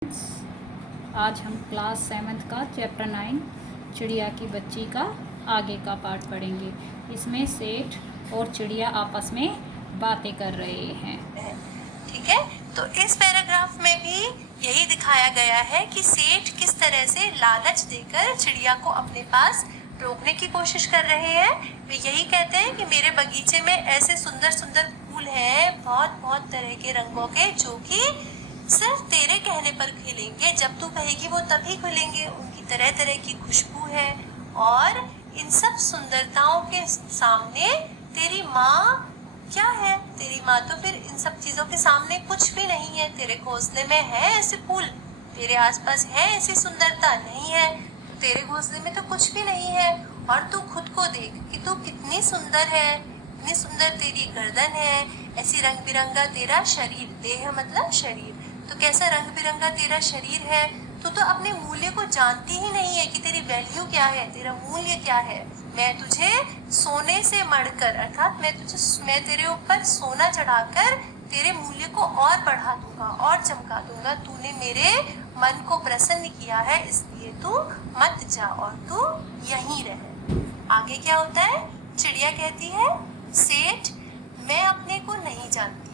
आज हम class 7th का चैप्टर 9 चिड़िया की बच्ची का आगे का पार्ट पढ़ेंगे। इसमें सेठ और चिड़िया आपस में बातें कर रहे हैं। ठीक है, तो इस पैराग्राफ में भी यही दिखाया गया है कि सेठ किस तरह से लालच देकर चिड़िया को अपने पास रोकने की कोशिश कर रहे हैं। वे यही कहते हैं कि मेरे बगीचे में ऐसे सुंदर सुंदर फूल हैं, बहुत बहुत तरह के रंगों के, जो कि सिर्फ तेरे कहने पर खिलेंगे। जब तू कहेगी वो तभी खिलेंगे। उनकी तरह तरह की खुशबू है और इन सब सुंदरताओं के सामने तेरी माँ क्या है? तेरी माँ तो फिर इन सब चीजों के सामने कुछ भी नहीं है। तेरे घोंसले में है ऐसे फूल, तेरे आसपास है ऐसी सुंदरता, नहीं है। तेरे घोंसले में तो कुछ भी नहीं है। और तू खुद को देख कि तू कितनी सुंदर है, इतनी सुंदर तेरी गर्दन है, ऐसी रंग बिरंगा तेरा शरीर, देह मतलब शरीर, तो कैसा रंग बिरंगा तेरा शरीर है। तो अपने मूल्य को जानती ही नहीं है कि तेरी वैल्यू क्या है, तेरा मूल्य क्या है। मैं तुझे सोने से मढ़कर, अर्थात मैं तेरे ऊपर सोना चढ़ाकर तेरे मूल्य को और बढ़ा दूंगा और चमका दूंगा। तूने मेरे मन को प्रसन्न किया है, इसलिए तू मत जा और तू यहीं रह। आगे क्या होता है? चिड़िया कहती है, सेठ मैं अपने को नहीं जानती,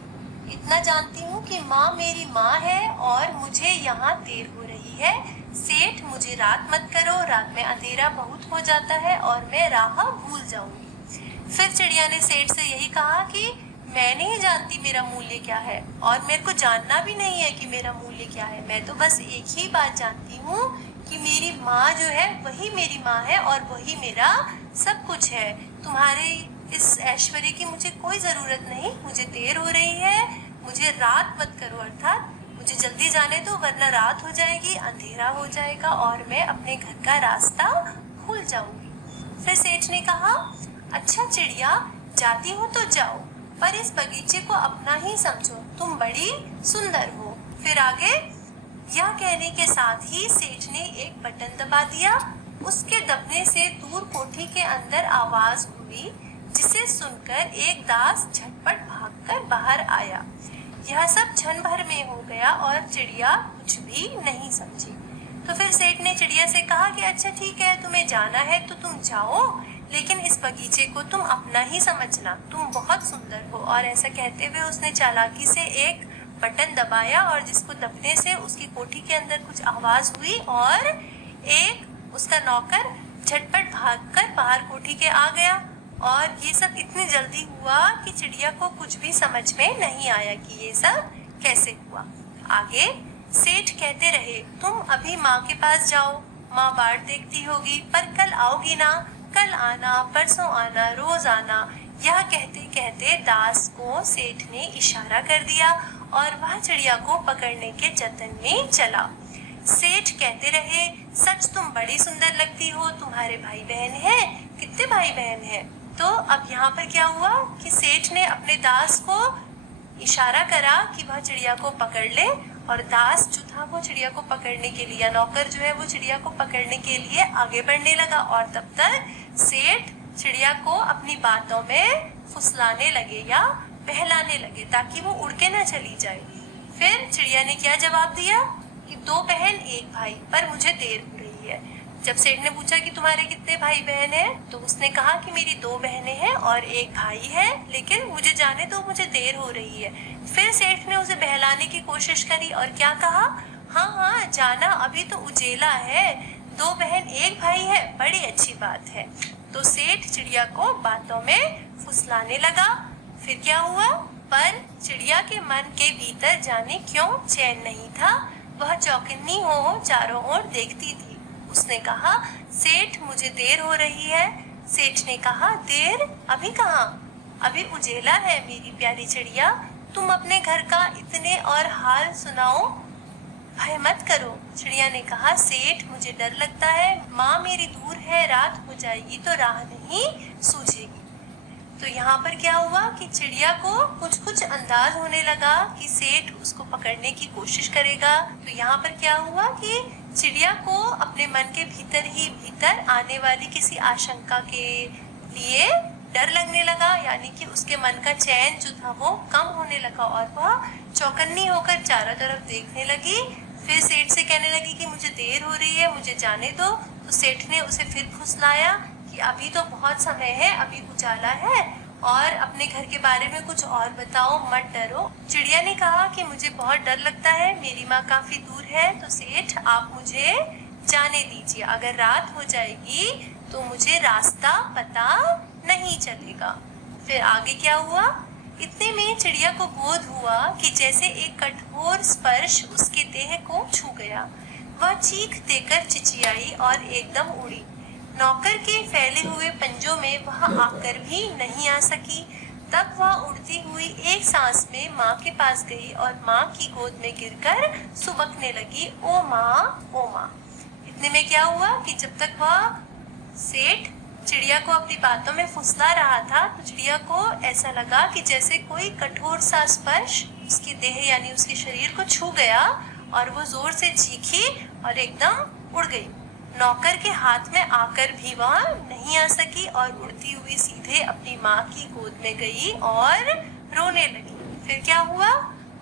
इतना जानती हूँ कि माँ मेरी माँ है और मुझे यहाँ देर हो रही है। सेठ मुझे रात मत करो, रात में अंधेरा बहुत हो जाता है और मैं राह भूल जाऊंगी। फिर चिड़िया ने सेठ से यही कहा कि मैं नहीं जानती मेरा मूल्य क्या है और मेरे को जानना भी नहीं है कि मेरा मूल्य क्या है। मैं तो बस एक ही बात जानती हूँ कि मेरी माँ जो है वही मेरी माँ है और वही मेरा सब कुछ है। तुम्हारे इस ऐश्वर्य की मुझे कोई जरूरत नहीं। मुझे देर हो रही है, मुझे रात मत करो, अर्थात मुझे जल्दी जाने दो, वरना रात हो जाएगी, अंधेरा हो जाएगा और मैं अपने घर का रास्ता भूल जाऊंगी। फिर सेठ ने कहा, अच्छा चिड़िया, जाती हो तो जाओ, पर इस बगीचे को अपना ही समझो, तुम बड़ी सुंदर हो। फिर आगे यह कहने के साथ ही सेठ ने एक बटन दबा दिया। उसके दबने से दूर कोठी के अंदर आवाज हुई, जिसे सुनकर एक दास झटपट भागकर बाहर आया। यह सब क्षण भर में हो गया और चिड़िया कुछ भी नहीं समझी। तो फिर सेठ ने चिड़िया से कहा कि अच्छा ठीक है, तुम्हें जाना है तो तुम जाओ, लेकिन इस बगीचे को तुम अपना ही समझना, तुम बहुत सुंदर हो। और ऐसा कहते हुए उसने चालाकी से एक बटन दबाया और जिसको दबने से उसकी कोठी के अंदर कुछ आवाज हुई और एक उसका नौकर झटपट भागकर बाहर कोठी के आ गया। और ये सब इतनी जल्दी हुआ कि चिड़िया को कुछ भी समझ में नहीं आया कि ये सब कैसे हुआ। आगे सेठ कहते रहे, तुम अभी माँ के पास जाओ, माँ बाट देखती होगी, पर कल आओगी ना, कल आना, परसों आना, रोज आना। यह कहते कहते दास को सेठ ने इशारा कर दिया और वह चिड़िया को पकड़ने के जतन में चला। सेठ कहते रहे, सच तुम बड़ी सुंदर लगती हो, तुम्हारे भाई बहन हैं? कितने भाई बहन हैं? तो अब यहाँ पर क्या हुआ कि सेठ ने अपने दास को इशारा करा कि वह चिड़िया को पकड़ ले, और दास जो था वो चिड़िया को पकड़ने के लिए, नौकर जो है वो चिड़िया को पकड़ने के लिए आगे बढ़ने लगा। और तब तक सेठ चिड़िया को अपनी बातों में फुसलाने लगे या बहलाने लगे ताकि वो उड़ के ना चली जाए। फिर चिड़िया ने क्या जवाब दिया कि 2 बहन 1 भाई, पर मुझे देर हो रही है। जब सेठ ने पूछा कि तुम्हारे कितने भाई बहन हैं, तो उसने कहा कि मेरी 2 बहनें हैं और 1 भाई है, लेकिन मुझे जाने दो, मुझे देर हो रही है। फिर सेठ ने उसे बहलाने की कोशिश करी और क्या कहा, हाँ हाँ जाना, अभी तो उजेला है, 2 बहन 1 भाई है, बड़ी अच्छी बात है। तो सेठ चिड़िया को बातों में फुसलाने लगा। फिर क्या हुआ, पर चिड़िया के मन के भीतर जाने क्यों चैन नहीं था। वह चौकन्नी हो चारों ओर देखती थी। उसने कहा, सेठ मुझे देर हो रही है। सेठ ने कहा, देर? अभी कहाँ, अभी उजेला है मेरी प्यारी चिड़िया, तुम अपने घर का इतने और हाल सुनाओ, भय मत करो। चिड़िया ने कहा, सेठ मुझे डर लगता है, माँ मेरी दूर है, रात हो जाएगी तो राह नहीं सूझेगी। तो यहाँ पर क्या हुआ कि चिड़िया को कुछ कुछ अंदाज होने लगा कि सेठ उसको पकड़ने की कोशिश करेगा। तो यहाँ पर क्या हुआ कि चिड़िया को अपने मन के भीतर ही भीतर आने वाली किसी आशंका के लिए डर लगने लगा, यानी कि उसके मन का चैन जो था वो कम होने लगा और वह चौकन्नी होकर चारों तरफ देखने लगी। फिर सेठ से कहने लगी कि मुझे देर हो रही है, मुझे जाने दो। तो सेठ ने उसे फिर फुसलाया कि अभी तो बहुत समय है, अभी उजाला है और अपने घर के बारे में कुछ और बताओ, मत डरो। चिड़िया ने कहा कि मुझे बहुत डर लगता है, मेरी माँ काफी दूर है, तो सेठ आप मुझे जाने दीजिए, अगर रात हो जाएगी तो मुझे रास्ता पता नहीं चलेगा। फिर आगे क्या हुआ? इतने में चिड़िया को बोध हुआ कि जैसे एक कठोर स्पर्श उसके देह को छू गया। वह चीख देकर चिचियाई और एकदम उड़ी। नौकर के फैले हुए पंजों में वह आकर भी नहीं आ सकी। तब वह उड़ती हुई एक सांस में माँ के पास गई और माँ की गोद में गिरकर सुबकने लगी, ओ माँ, ओ माँ। इतने में क्या हुआ कि जब तक वह सेठ चिड़िया को अपनी बातों में फुसला रहा था, तो चिड़िया को ऐसा लगा कि जैसे कोई कठोर सा स्पर्श उसके देह यानी उसके शरीर को छू गया और वो जोर से चीखी और एकदम उड़ गई। नौकर के हाथ में आकर भी वह नहीं आ सकी और उड़ती हुई सीधे अपनी माँ की गोद में गई और रोने लगी। फिर क्या हुआ?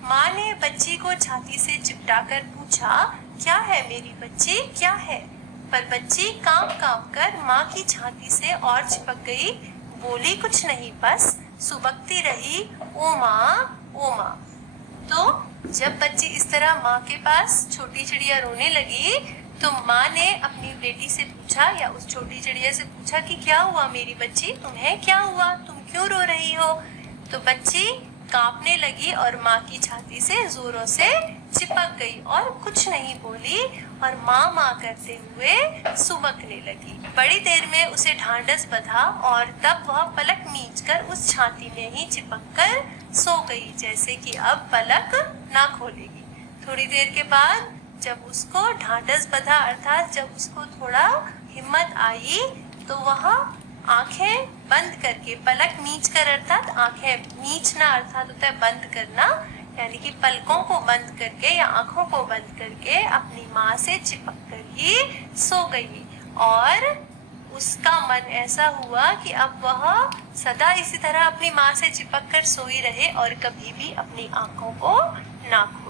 माँ ने बच्ची को छाती से चिपटाकर पूछा, क्या है मेरी बच्ची, क्या है? पर बच्ची कांप कांप कर माँ की छाती से और चिपक गई, बोली कुछ नहीं, बस सुबकती रही, ओ माँ, ओ माँ। तो जब बच्ची इस तरह माँ के पास छोटी चिड़िया रोने लगी, तो माँ ने अपनी बेटी से पूछा या उस छोटी चिड़िया से पूछा कि क्या हुआ मेरी बच्ची, तुम्हें क्या हुआ, तुम क्यों रो रही हो? तो बच्ची कांपने लगी और माँ की छाती से जोरों से चिपक गई और कुछ नहीं बोली और माँ माँ करते हुए सुबकने लगी। बड़ी देर में उसे ढांढस बंधा और तब वह पलक मींचकर उस छाती में ही चिपककर सो गई, जैसे कि अब पलक ना खोलेगी। थोड़ी देर के बाद जब उसको ढांढस बंधा अर्थात जब उसको थोड़ा हिम्मत आई, तो वह आंखें बंद करके, पलक मींच कर अर्थात आंखें मींचना अर्थात होता है बंद करना, यानी कि पलकों को बंद करके या आंखों को बंद करके अपनी माँ से चिपक कर ही सो गई। और उसका मन ऐसा हुआ कि अब वह सदा इसी तरह अपनी माँ से चिपक कर सोई रहे और कभी भी अपनी आंखों को ना खोले।